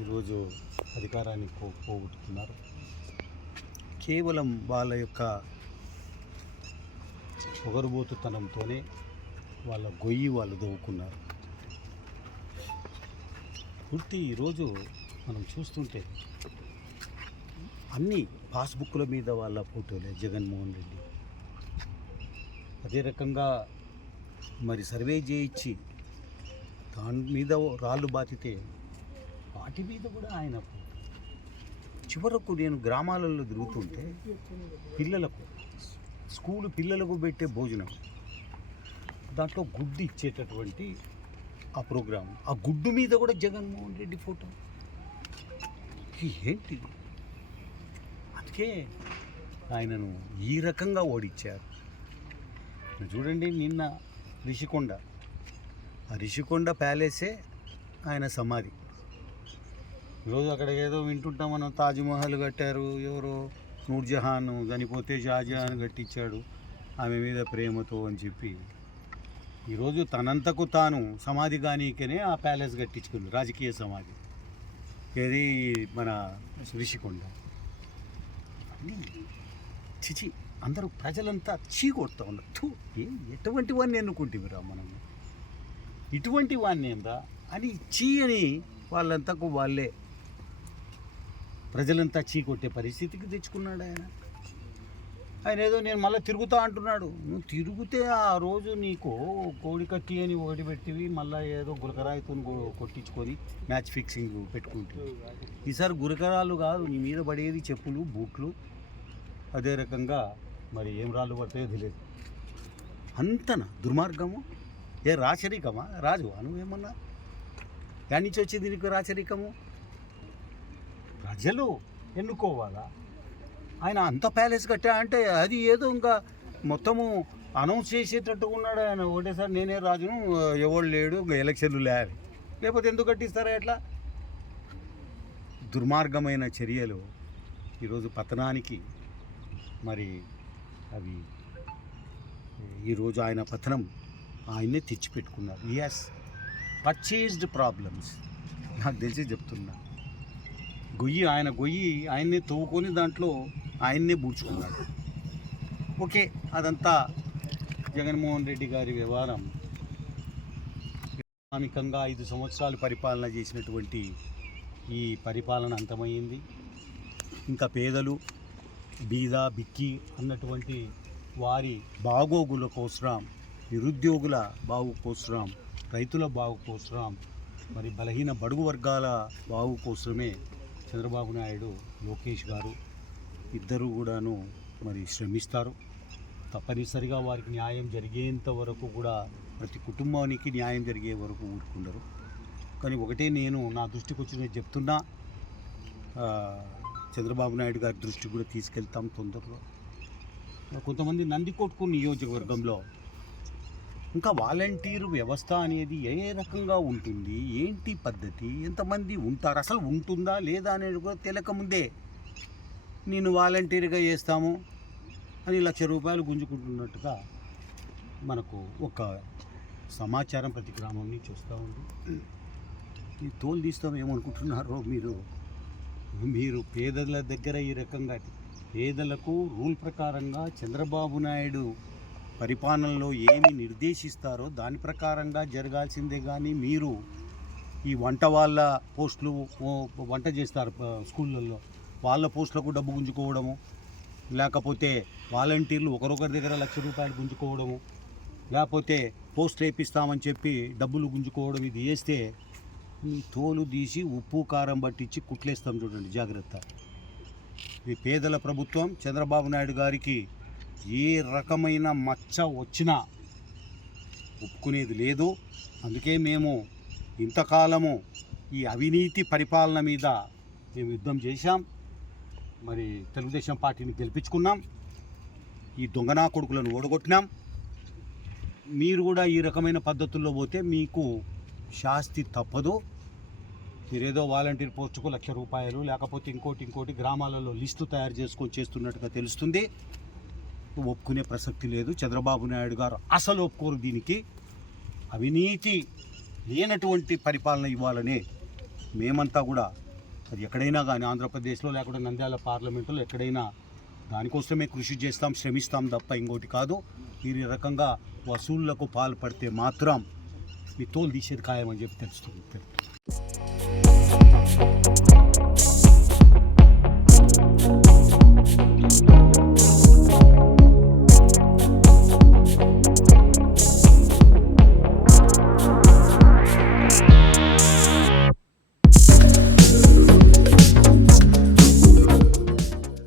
ఈరోజు అధికారాన్ని పోగొట్టుకున్నారు. కేవలం వాళ్ళ యొక్క పొగరుబోతుతనంతోనే వాళ్ళ గొయ్యి వాళ్ళు దవ్వుకున్నారు. పూర్తి ఈరోజు మనం చూస్తుంటే అన్ని పాస్బుక్ల మీద వాళ్ళ ఫోటోలే జగన్మోహన్ రెడ్డి. అదే రకంగా మరి సర్వే చేయించి దాని మీద రాళ్ళు బాతితే వాటి మీద కూడా ఆయన చివరకు నేను గ్రామాలలో తిరుగుతుంటే పిల్లలకు స్కూలు పిల్లలకు పెట్టే భోజనం దాంట్లో గుడ్డు ఇచ్చేటటువంటి ఆ ప్రోగ్రాం, ఆ గుడ్డు మీద కూడా జగన్మోహన్ రెడ్డి ఫోటో. ఏంటి? అందుకే ఆయనను ఈ రకంగా ఓడించారు. చూడండి, నిన్న రిషికొండ, ఆ రిషికొండ ప్యాలెసే ఆయన సమాధి. ఈరోజు అక్కడ ఏదో వింటుంటాం మనం, తాజ్మహల్ కట్టారు, ఎవరో నూర్జహాన్ చనిపోతే షాజహాన్ కట్టించాడు ఆమె మీద ప్రేమతో అని చెప్పి. ఈరోజు తనంతకు తాను సమాధి కానీకనే ఆ ప్యాలెస్ కట్టించుకుంది, రాజకీయ సమాధి. ఏది మన రిషికొండ. చిచి, అందరూ ప్రజలంతా చీకొడుతూ ఉన్నారు. ఎటువంటి వాడిని ఎన్నుకుంటేమిరా మనం, ఇటువంటి వాడిని ఏందా అని అని వాళ్ళంతకు వాళ్ళే ప్రజలంతా చీకొట్టే పరిస్థితికి తెచ్చుకున్నాడు ఆయన. ఆయన ఏదో నేను మళ్ళీ తిరుగుతా అంటున్నాడు. నువ్వు తిరుగుతే ఆ రోజు నీకు కోడి కట్టి అని ఒకటి పెట్టివి, మళ్ళీ ఏదో గురకరాయితో కొట్టించుకొని మ్యాచ్ ఫిక్సింగ్ పెట్టుకుంటుంది. ఈసారి గురకరాలు కాదు, నీ మీద పడేది చెప్పులు, బూట్లు. అదే రకంగా మరి ఏం రాళ్ళు పడతాయో తెలియదు. అంతనా దుర్మార్గము? ఏ రాచరికమా? రాజు నువ్వేమన్నా దాని నుంచి వచ్చింది నీకు రాచరికము? ప్రజలు ఎన్నుకోవాలా? ఆయన అంత ప్యాలెస్ కట్టా అంటే అది ఏదో ఇంకా మొత్తము అనౌన్స్ చేసేటట్టుగా ఉన్నాడు ఆయన. ఒకటేసారి నేనే రాజును, ఎవడు లేడు, ఎలక్షన్లు లేకపోతే ఎందుకు కట్టిస్తారా? ఎట్లా దుర్మార్గమైన చర్యలు ఈరోజు పతనానికి మరి అవి ఈరోజు ఆయన పతనం ఆయన్నే తెచ్చిపెట్టుకున్నారు. Yes, purchased problems. నాకు తెలిసి చెప్తున్నా, గొయ్యి ఆయన్నే తవ్వుకొని దాంట్లో ఆయన్నే బూడ్చుకున్నాడు. ఓకే, అదంతా జగన్మోహన్ రెడ్డి గారి వ్యవహారం. ప్రాథమికంగా 5 సంవత్సరాలు పరిపాలన చేసినటువంటి ఈ పరిపాలన అంతమైంది. ఇంకా పేదలు, బీద, బిక్కి అన్నటువంటి వారి బాగోగుల కోసరం, నిరుద్యోగుల బాగు కోసరం, రైతుల బాగు కోసరం, మరి బలహీన బడుగు వర్గాల బాగు కోసమే చంద్రబాబు నాయుడు, లోకేష్ గారు ఇద్దరు కూడాను మరి శ్రమిస్తారు. తప్పనిసరిగా వారికి న్యాయం జరిగేంత వరకు కూడా, ప్రతి కుటుంబానికి న్యాయం జరిగే వరకు ఊరుకుండరు. కానీ ఒకటే నేను నా దృష్టికి వచ్చినది చెప్తున్నా, చంద్రబాబు నాయుడు గారి దృష్టికి కూడా తీసుకెళ్తాం తొందరలో. కొంతమంది నందికొట్కు నియోజకవర్గంలో ఇంకా వాలంటీర్ వ్యవస్థ అనేది ఏ రకంగా ఉంటుంది, ఏంటి పద్ధతి, ఎంతమంది ఉంటారు, అసలు ఉంటుందా లేదా అనేది కూడా తెలియకముందే నేను వాలంటీర్గా చేస్తాము అని ₹1,00,000 గుంజుకుంటున్నట్టుగా మనకు ఒక సమాచారం ప్రతి గ్రామం నుంచి వస్తూ ఉంది. ఈ తోలు తీస్తాం ఏమనుకుంటున్నారో మీరు పేదల దగ్గర ఈ రకంగా, పేదలకు రూల్ ప్రకారంగా చంద్రబాబు నాయుడు పరిపాలనలో ఏమి నిర్దేశిస్తారో దాని ప్రకారంగా జరగాల్సిందే. కానీ మీరు ఈ వంట వాళ్ళ పోస్టులు, వంట చేస్తారు స్కూళ్ళల్లో, వాళ్ళ పోస్టులకు డబ్బు గుంజుకోవడము, లేకపోతే వాలంటీర్లు ఒకరొకరి దగ్గర ₹1,00,000 గుంజుకోవడము, లేకపోతే పోస్ట్ వేపిస్తామని చెప్పి డబ్బులు గుంజుకోవడం, ఇది చేస్తే ఈ తోలు తీసి ఉప్పు కారం పట్టించి కుట్లేస్తాం. చూడండి, జాగ్రత్త. ఈ పేదల ప్రభుత్వం చంద్రబాబు నాయుడు గారికి ఏ రకమైన మచ్చ వచ్చినా ఒప్పుకునేది లేదు. అందుకే మేము ఇంతకాలము ఈ అవినీతి పరిపాలన మీద మేము యుద్ధం చేశాం. మరి తెలుగుదేశం పార్టీని గెలిపించుకున్నాం, ఈ దొంగనా కొడుకులను ఓడగొట్టినాం. మీరు కూడా ఈ రకమైన పద్ధతుల్లో పోతే మీకు శాస్తి తప్పదు. మీరేదో వాలంటీర్ పోస్టుకు ₹1,00,000 లేకపోతే ఇంకోటి గ్రామాలలో లిస్టు తయారు చేసుకొని చేస్తున్నట్టుగా తెలుస్తుంది. ఒప్పుకునే ప్రసక్తి లేదు. చంద్రబాబు నాయుడు గారు అసలు ఒప్పుకోరు. దీనికి అవినీతి లేనటువంటి పరిపాలన ఇవ్వాలని మేమంతా కూడా, అది ఎక్కడైనా కానీ ఆంధ్రప్రదేశ్లో లేకుండా నంద్యాల పార్లమెంటులో ఎక్కడైనా దానికోసమే కృషి చేస్తాం, శ్రమిస్తాం తప్ప ఇంకోటి కాదు. మీరు ఈ రకంగా వసూళ్లకు పాల్పడితే మాత్రం మీ తోలు తీసేది ఖాయమని చెప్పి తెలుస్తుంది.